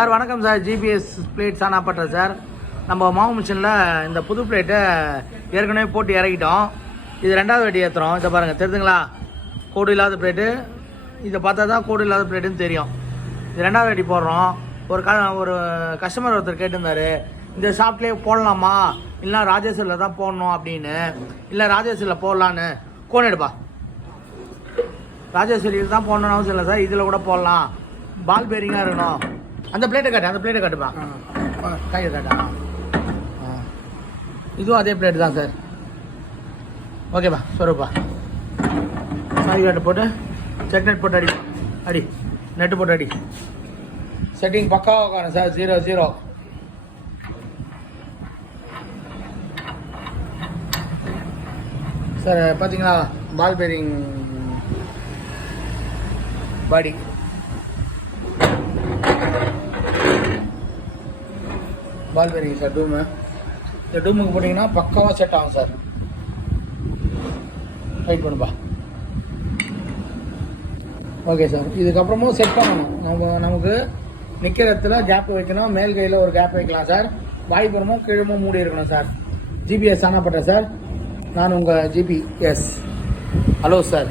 Sir வணக்கம் sir. GPS blades ஆனாப்பட்ட sir. நம்ம மாவு மிஷினில் இந்த புது பிளேட்டை ஏற்கனவே போட்டு இறக்கிட்டோம். இது ரெண்டாவது வெட்டி ஏற்றுறோம். இதை பாருங்கள், தெரியுதுங்களா? கோடு இல்லாத பிளேட்டு. இதை பார்த்தா தான் கோடு இல்லாத பிளேட்டுன்னு தெரியும். இது ரெண்டாவது வெட்டி போடுறோம். ஒரு கஸ்டமர் ஒருத்தர் கேட்டிருந்தார், இந்த ஷாப்லேயே போடலாமா இல்லை ராஜேஸ்வரில் தான் போடணும் அப்படின்னு. இல்லை ராஜேஸ்வரியில் போடலான்னு. கோன் எடுப்பா. ராஜேஸ்வரியில் தான் போடணும்னு அவசியம் இல்லை சார், இதில் கூட போடலாம். பால் பேரிங்காக இருக்கணும். அந்த பிளேட்டை காட்டுப்பா. கையை காட்டா. இதுவும் அதே பிளேட் தான் சார். ஓகேப்பா, சொல்லுப்பா. சாரி காட்டு போட்டு செக் நெட் போட்டு அடி நெட்டு போட்டு அடி. செட்டிங் பக்காவாக உட்காரணும் சார். 0-0 சார். பார்த்தீங்களா, ball bearing body. Ball bearing sir. டூமு. இந்த டூமுக்கு போட்டிங்கன்னா பக்காவாக செட் ஆகும் சார். ரைட் பண்ணுப்பா. Okay sir. இதுக்கப்புறமும் செட் பண்ணணும். நமக்கு நிற்கிற இடத்துல கேப் வைக்கணும். மேல் கையில் ஒரு கேப் வைக்கலாம் சார். வாய்ப்புறமும் கீழமும் மூடி இருக்கணும் சார். GPS ஆனப்பட்ட sir. நான் உங்கள் ஜிபிஎஸ். Hello sir.